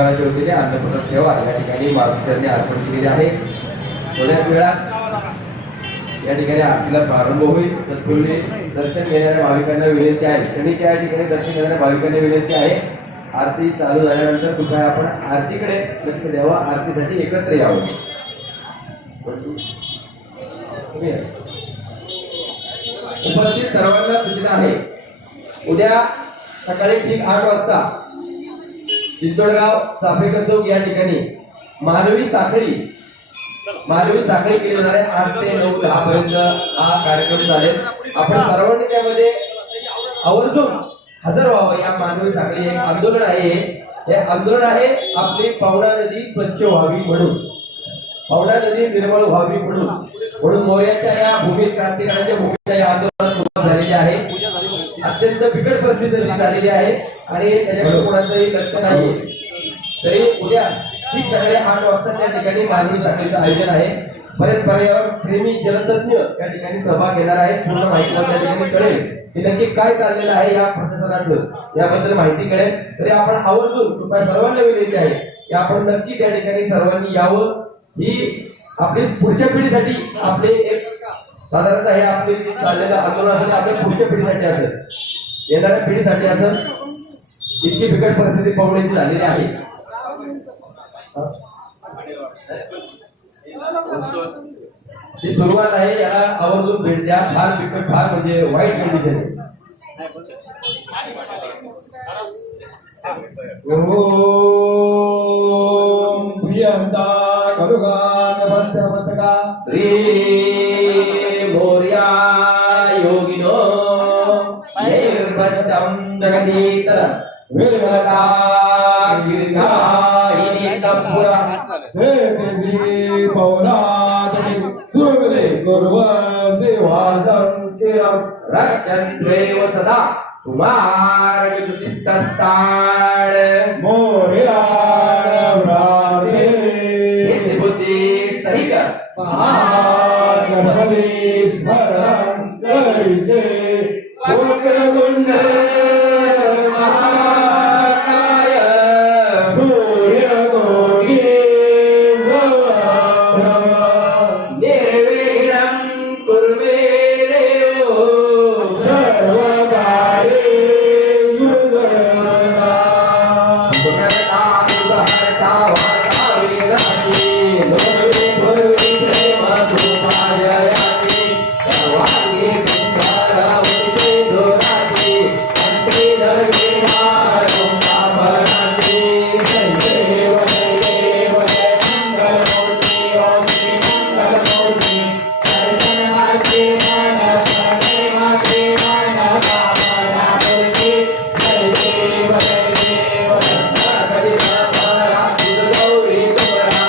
परिवाराच्या वतीने अन्नपूर्णा सेवा या ठिकाणी मारुतीचरणी अर्पण केलेली आहे। थोड्याच वेळात या ठिकाणी आरतीला प्रारंभ होईल। तत्पूर्वी दर्शन घेणाऱ्या भाविकांना विनंती आहे, क्षणिक या ठिकाणी दर्शन घेणाऱ्या भाविकांना विनंती आहे, आरती चालू झाल्यानंतर कृपया आपण आरतीकडे लक्ष द्यावं, आरतीसाठी एकत्र यावं। उपस्थित सर्वांना सूचना आहे, उद्या सकाळी ठीक 8 वाजता चिंचोडगाव चाफेकर चौक या ठिकाणी मानवी साखळी केली जाणार आहे। 8 ते 9 10 पर्यंत हा कार्यक्रम चालेल। आपण सर्वांनी त्यामध्ये आवर्जून हजर व्हावं। या मानवी साखळी एक आंदोलन आहे, हे आंदोलन आहे आपली पवना नदी स्वच्छ व्हावी म्हणून, पवना नदी निर्मळ व्हावी म्हणून मोर्याच्या या भूमी क्रांतिकारांच्या भूमीच्या या आंदोलनात सुरुवात झालेली आहे। अत्यंत बिकट परिस्थिती झालेली आहे आणि त्याच्याकडे कोणाचंही लक्ष नाही। तरी उद्या ठीक सकाळी 8 वाजता त्या ठिकाणी मानवी साखळीचं आयोजन आहे। बरेच पर्यावरण प्रेमी जलतज्ञ त्या ठिकाणी सहभाग घेणार आहेत। पूर्ण माहिती त्या ठिकाणी कळेल की नक्की काय चाललेलं आहे या प्रशासनाचं, याबद्दल माहिती कळेल। तरी आपण आवर्जून कृपया सर्वांना विनंती आहे की आपण नक्की त्या ठिकाणी सर्वांनी यावं। ही आपली पुढच्या पिढीसाठी आपले एक साधारणतः हे आपले चाललेलं आंदोलन असेल, आपल्या पुढच्या पिढीसाठी असेल, येणाऱ्या पिढीसाठी असेल। इतकी बिकट परिस्थिती पवण्याची झालेली आहे। ही सुरुवात आहे, याला आवर्जून भेट द्या। फार बिकट, फार म्हणजे वाईट कंडिशन आहे। ओम प्रियंता करुगान पंचमतका श्री मोर्या योगिनो निर्भष्टं जगदीतर विमलता गिरिधारिणी तपुरा हे देवी पौराजनि सुमले कुर्वन्ति वासं चिरं रक्षन्त्वेव सदा कुमारयुतिष्ठत्ताळ मोर्या ब्राह्मणे बुद्धि सहित महागणपति स्मरं करैसे वक्रतुंड महाकाय सूर्यकोटि समप्रभ निर्विघ्नं कुरु मे देव सर्वकार्येषु सर्वदा सुखदता सुखहर्ता वार्ता विघ्नहर्त्री लोके पूर्वी प्रेम कृपाययाति सर्वांगी संसारावती दोराति अंते धर्मेणारं पापनाति देव देव मंगलमूर्ति ओम श्री मंगलमूर्ति सर्वनाथे मन सर्वनाथे मन कामना मूर्ति जय देव कदी परपरा गौरी तुमरा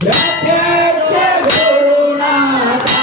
प्रत्यक्ष गुरुनाथ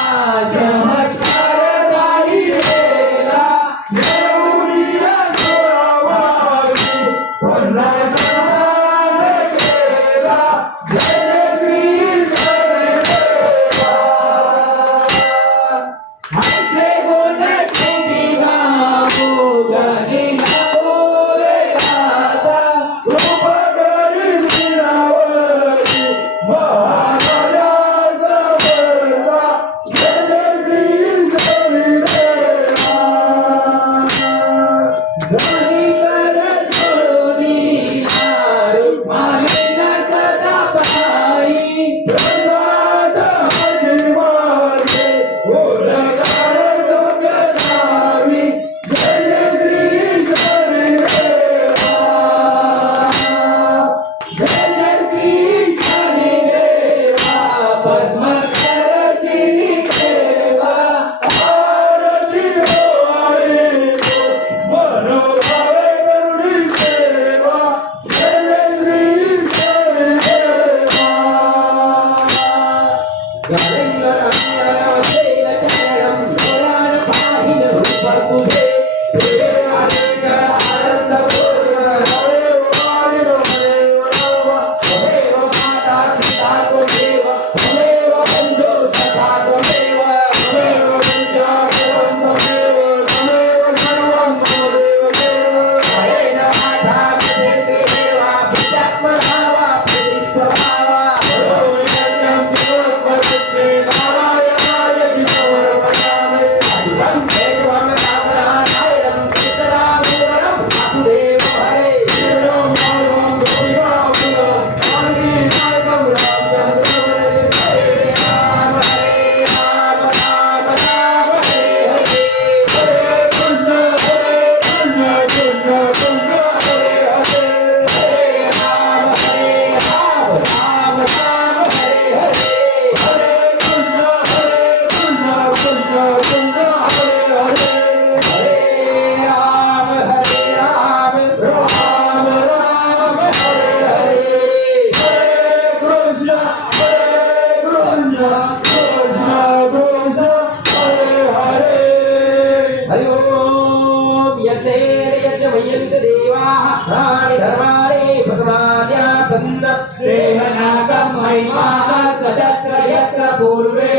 हरि ओम यज्ञे यज्ञमयन्त देवाः प्राणि धर्माणि भगवान्या सन्न देहनागं महिमाः सतत्र यत्र पूर्वे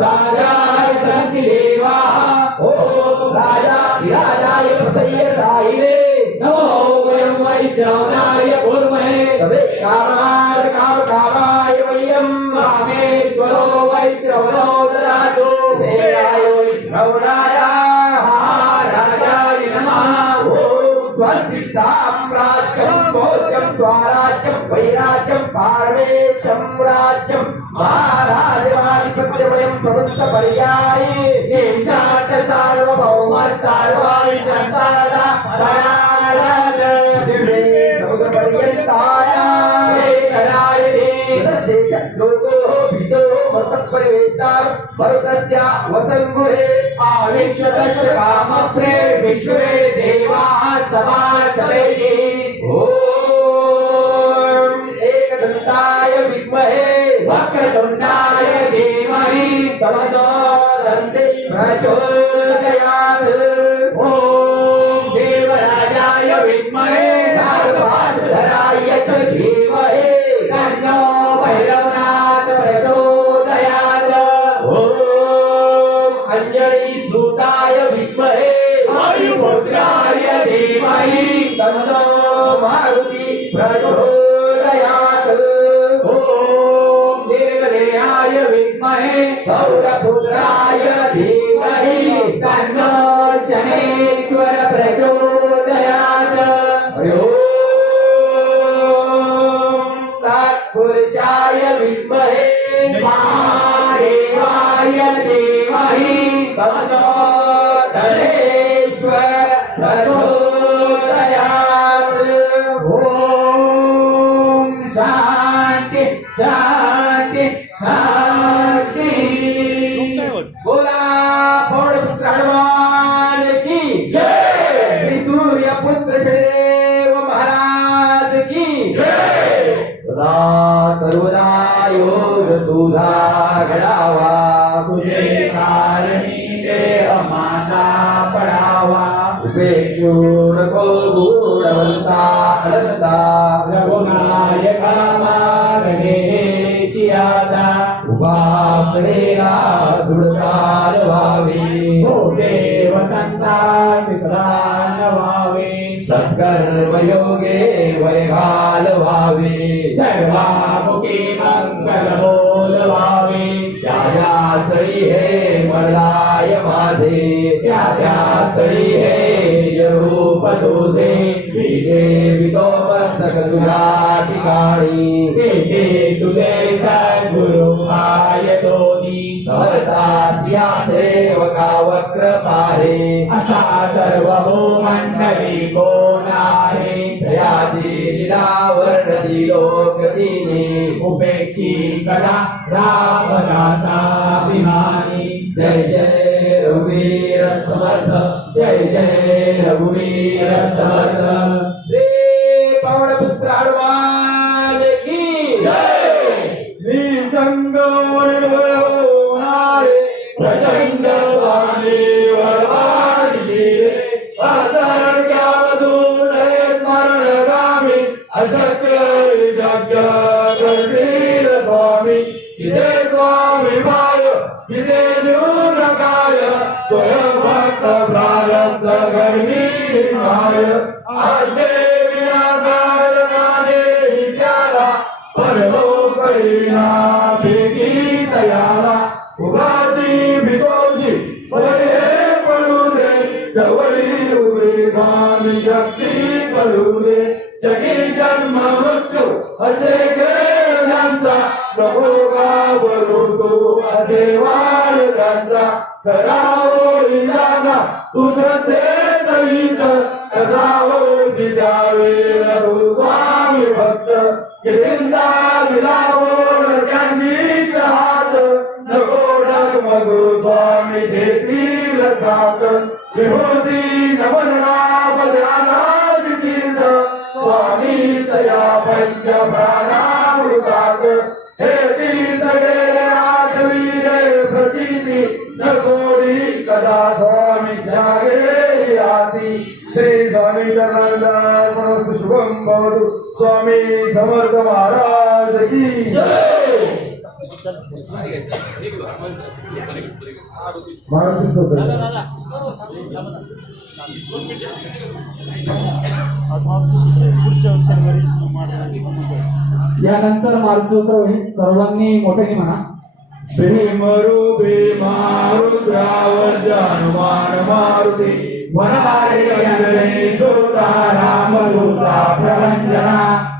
साराय सन्ति देवाः ओम राजा विराजाय प्रसय्य साहिने नमो वयं वैश्रवणाय कुर्महे तवे कामाय कामाय वयं रामेश्वरो वैश्रवणो ददातु देवाय वैश्रवणाय महाराजाय नमः ओम त्वस्य साम्राज्यं भोज्यं स्वराज्यं वैराज्यं पारमेशं राज्यं महाराजमाधिपत्यमयं प्रवृत्तपर्याये देशात् सार्वभौम सर्वाविषन्तादा पराराज दिव्ये समुद्रपर्यन्ताय एकराय तस्य लोको भितो वर्तपरिवेष्टा भरतस्य वसङ्गृहे आविश्वतस्य कामप्रे विश्वे देवाः समासवेः ओम एकदन्ताय विद्महे वक्रतुण्डाय धीमहि तमसो दन्ते प्रचोदयात् ॐ देवराजाय विद्महे नागपाशधराय च धीमहि तन्नो भैरवनाथ प्रचोदयात् ओम अंजनीसुताय विद्महे वायुपुत्राय धीमहि तन्नो मारुति प्रचोदयात् ॐ देवदेहाय विद्महे सौरपुत्राय धीमहि तन्नो शनेश्वर प्रचोदयात् ओम तत्पुरुषाय विद्महे महादेवाय धीमहि तन्नो धनेश्वर प्रचोदयात् ॐ शान्ति शान्ति शान्ति बोला पौंडपुत्र हनुमान की जय श्री सूर्यपुत्र शनिदेव महाराज की सदा सर्वदा योग तुझा घडावा तुझे कारणी देह माझा पडावा उपेक्षू नको गुणवंता अनंता रघुनायका मार्गेची आता उपासनेला दृढकाल व्हावी हो देव संतांची सदान व्हावे सत्कर्मयोगे वैघाल व्हावे सर्वामुखी मंगल बोल व्हावे त्याच्यास्थळी हे मरदाय माझे त्यास्थळी हे निज रूप तुझे विजे वितो मस्तक तुझ्या ठिकाणी तेथे तुझे सद्गुरु आयतोनी सहसा सिया सेवका वक्र पाहे असा सर्व भूमंडली कोण आहे दयाची लीला वर्णती लोकतीने उपेक्षी कदा रामदासाभिमानी जय जय रघुवीर समर्थ जय जय रघुवीर समर्थ श्री पवनपुत्र हनुमान की निसंग निर्भयो न्यूनकाय स्वयंभक्त प्रारब्ध गर्मीमाय आजे विनाकारणाने विचारा परलोकळीना भेटी तयाला उगाची भिकोजी पळे पडू दे जवळी उभी स्वामी शक्ती करू दे जगी जन्म मृत्यू असे गेल्यांचा प्रभू गावरू तू असे वार त्यांचा करावो जागा तुझं ते सहित कसावो त्यावे रघु स्वामी भक्त गिरिंदा दिलावो त्यांनीच हात नको डगमगू स्वामी देतील साथ विभूती नमनाभ ध्यानात तीर्थ स्वामीच या पंच प्राणामृतात हे तीर्थ गेले आठवी रे प्रचिती न सोडी कदा स्वामी जागे याती श्री स्वामी चरणार्पणमस्तु शुभम भवतु स्वामी समर्थ महाराज की जय महाराज यानंतर मारुतीचा होईल सर्वांनी मोठ्याने म्हणा भीमरूपी मारुद्रावर हनुमान मारुती वनवारे अंजनी सुता रामदूता प्रभंजना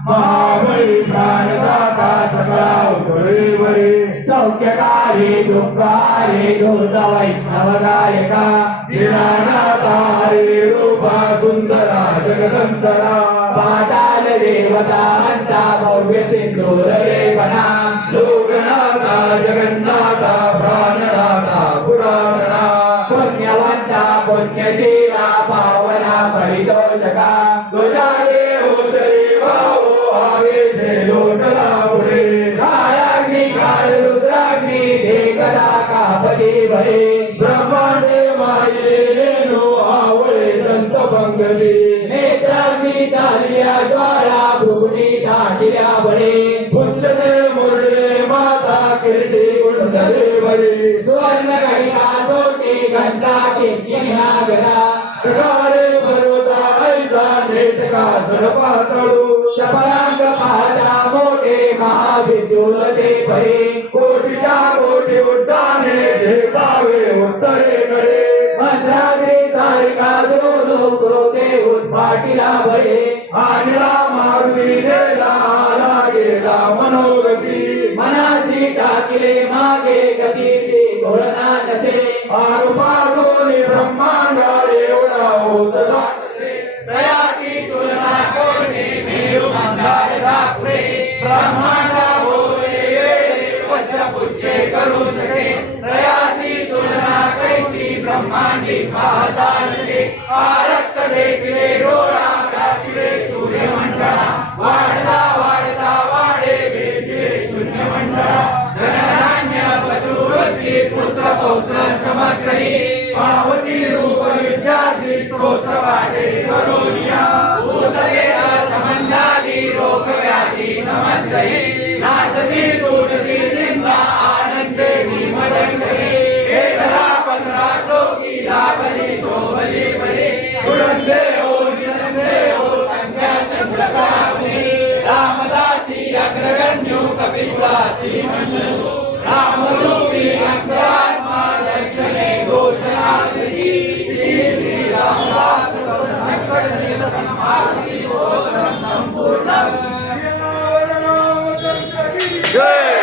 महाबळी प्राणदाता सकळा उठळीवरी सौख्यकारी दुःखारी दूत वैष्णवगायका दिनानाथा हरी रूपा सुंदरा जगदंतरा पाताल देवता अंता भव्य सिंधूर रेवना लोकनाथा जगन्नाथा प्राणनाथा पुराणना पुण्यवंता पुण्यशीला पावना परितोषका तुझा देव चरी भाऊ आगे से लोटला पुढे काळाग्नी काळ रुद्राग्नी देखला कापदी भरे ब्रह्मांडे माये रेणू आवळे दंत पंगली नेत्राग्नी चालिया ज्वाळा भृगुणी दाटिल्या बळे पुच्छते मुरडे माता किरटी उंडले बळे सुवर्ण कहिला सोटी घंटा किंकिणी नागरा गगारे पर्वता ऐसा नेटका सडपातळू शपरांग पाहता मोठे महाविद्युल ते भरे कोटीच्या कोटी उड्डाणे झेपावे उत्तरेकडे मंत्राग्रे सारिका दोन क्रोधे उद्भाटीला भरे आणला मारुती गेला आला गेला मनोगती मनासी टाकिले मागे गतीचे घोळना नसे आरुपासोनी ब्रह्मांडा एवढा होत जातसे प्रयासी तुलना कोणी मेरू मंदार दाखवे ब्रह्मांडा बोले वज्रपुच्छे करू शके प्रयासी तुलना कैची ब्रह्मांडी पाहता नसे आरक्त देखिले डोळा काशिले सूर्य मंडळा वाढता वाढता वाढे वेगिले शून्य मंडळा धनधान्य पशुवृत्ती पुत्र पौत्र समस्तही पावती रूप विद्यार्थी स्तोत्र वाटे करोनिया भूतले असंबंधादी रोग व्याधी समस्तही नासती तुटती चिंता आनंदे भीमदर्शने वेदना 15 शोकी लाभली शोभली बळे गुणंदे हो विसंदे हो संख्या चंद्रकामुनी रामदासी अग्रगण्यो कपिवासी मंडलो रामरूपी अंतरात्मा दर्शने घोषणा श्री श्री रामदास संकट संपूर्ण जय